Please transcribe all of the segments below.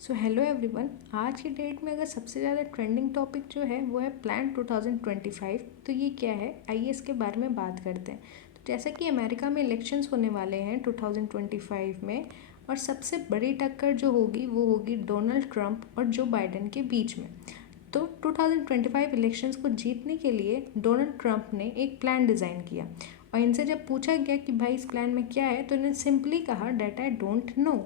So hello everyone. आज की date में अगर सबसे ज़्यादा ट्रेंडिंग टॉपिक जो है वो है प्लान 2025। तो ये क्या है, आइए इसके बारे में बात करते हैं। तो जैसा कि अमेरिका में इलेक्शंस होने वाले हैं 2025 में, और सबसे बड़ी टक्कर जो होगी वो होगी डोनाल्ड ट्रंप और जो बाइडेन के बीच में। तो 2025 इलेक्शंस को जीतने के लिए डोनाल्ड ट्रंप ने एक प्लान डिज़ाइन किया, और इनसे जब पूछा गया कि भाई इस प्लान में क्या है, तो इन्होंने सिंपली कहा डेट आई डोंट नो।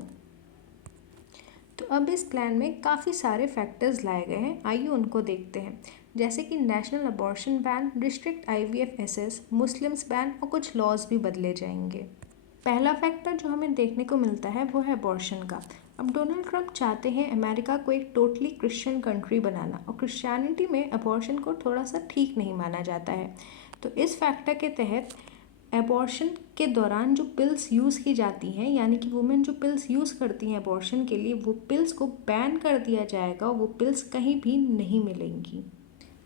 तो अब इस प्लान में काफ़ी सारे फैक्टर्स लाए गए हैं, आइए उनको देखते हैं। जैसे कि national abortion ban, district IVF access, Muslims ban और कुछ लॉज भी बदले जाएंगे। पहला फैक्टर जो हमें देखने को मिलता है वो है अबॉर्शन का। अब डोनाल्ड ट्रंप चाहते हैं अमेरिका को एक टोटली क्रिश्चियन कंट्री बनाना, और क्रिश्चियनिटी में अबॉर्शन को थोड़ा सा ठीक नहीं माना जाता है। तो इस फैक्टर के तहत एबॉर्शन के दौरान जो पिल्स यूज़ की जाती हैं, यानी कि वुमेन जो पिल्स यूज़ करती हैं एबॉर्शन के लिए, वो पिल्स को बैन कर दिया जाएगा, वो पिल्स कहीं भी नहीं मिलेंगी।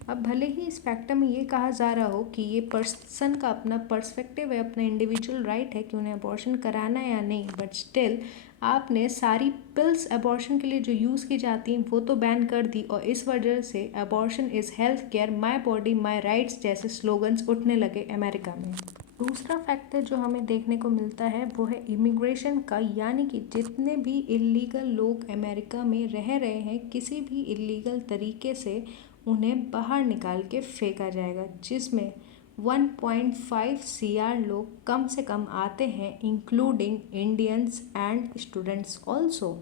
अब भले ही इस फैक्टर में ये कहा जा रहा हो कि ये पर्सन का अपना पर्सपेक्टिव है, अपना इंडिविजुअल राइट है कि उन्हें अबॉर्शन कराना है या नहीं, बट स्टिल आपने सारी पिल्स अबॉर्शन के लिए जो यूज़ की जाती हैं वो तो बैन कर दी, और इस वजह से abortion is health care, my body my rights जैसे स्लोगन्स उठने लगे अमेरिका में। दूसरा फैक्टर जो हमें देखने को मिलता है वो है इमिग्रेशन का, यानी कि जितने भी इलीगल लोग अमेरिका में रह रहे हैं, किसी भी इलीगल तरीके से उन्हें बाहर निकाल के फेंका जाएगा, जिसमें 1.5 सीआर लोग कम से कम आते हैं, including Indians and students also.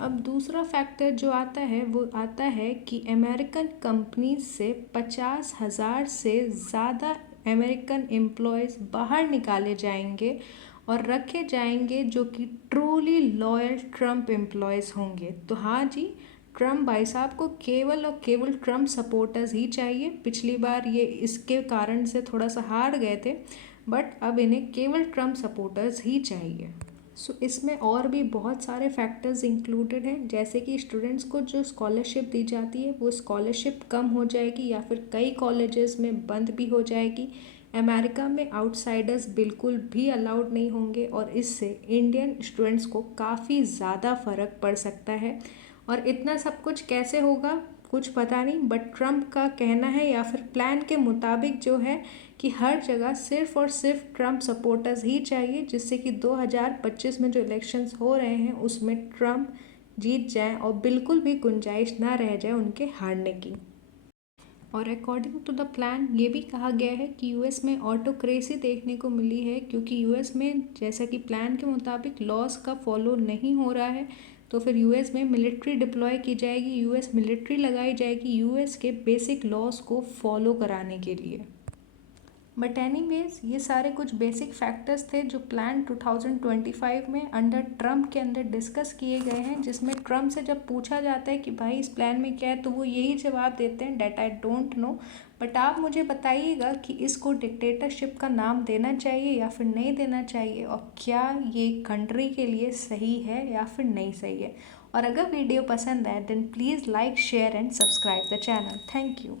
अब दूसरा फैक्टर जो आता है वो आता है कि अमेरिकन कंपनीज से 50,000 से ज़्यादा अमेरिकन एम्प्लॉयज़ बाहर निकाले जाएंगे और रखे जाएंगे जो कि ट्रूली लॉयल ट्रम्प एम्प्लॉयज़ होंगे। तो हाँ जी, ट्रम्प भाई साहब को केवल और केवल ट्रम्प सपोर्टर्स ही चाहिए। पिछली बार ये इसके कारण से थोड़ा सा हार गए थे, बट अब इन्हें केवल ट्रम्प सपोर्टर्स ही चाहिए। इसमें और भी बहुत सारे फैक्टर्स इंक्लूडेड हैं, जैसे कि स्टूडेंट्स को जो स्कॉलरशिप दी जाती है वो स्कॉलरशिप कम हो जाएगी या फिर कई कॉलेजेस में बंद भी हो जाएगी। अमेरिका में आउटसाइडर्स बिल्कुल भी अलाउड नहीं होंगे, और इससे इंडियन स्टूडेंट्स को काफ़ी ज़्यादा फ़र्क पड़ सकता है। और इतना सब कुछ कैसे होगा कुछ पता नहीं, बट ट्रम्प का कहना है या फिर प्लान के मुताबिक जो है कि हर जगह सिर्फ और सिर्फ ट्रम्प सपोर्टर्स ही चाहिए, जिससे कि 2025 में जो इलेक्शंस हो रहे हैं उसमें ट्रम्प जीत जाएं और बिल्कुल भी गुंजाइश ना रह जाए उनके हारने की। और अकॉर्डिंग टू द प्लान ये भी कहा गया है कि यूएस में ऑटोक्रेसी देखने को मिली है, क्योंकि यूएस में जैसा कि प्लान के मुताबिक लॉज का फॉलो नहीं हो रहा है, तो फिर यूएस में मिलिट्री डिप्लॉय की जाएगी, यूएस मिलिट्री लगाई जाएगी यूएस के बेसिक लॉज को फॉलो कराने के लिए। बट एनीवेज ये सारे कुछ बेसिक फैक्टर्स थे जो प्लान 2025 में अंडर ट्रम्प के अंदर डिस्कस किए गए हैं, जिसमें ट्रम्प से जब पूछा जाता है कि भाई इस प्लान में क्या है, तो वो यही जवाब देते हैं that I don't know. But आप मुझे बताइएगा कि इसको डिक्टेटरशिप का नाम देना चाहिए या फिर नहीं देना चाहिए, और क्या ये कंट्री के लिए सही है या फिर नहीं सही है। और अगर वीडियो पसंद आए then please like share and subscribe the channel. Thank you.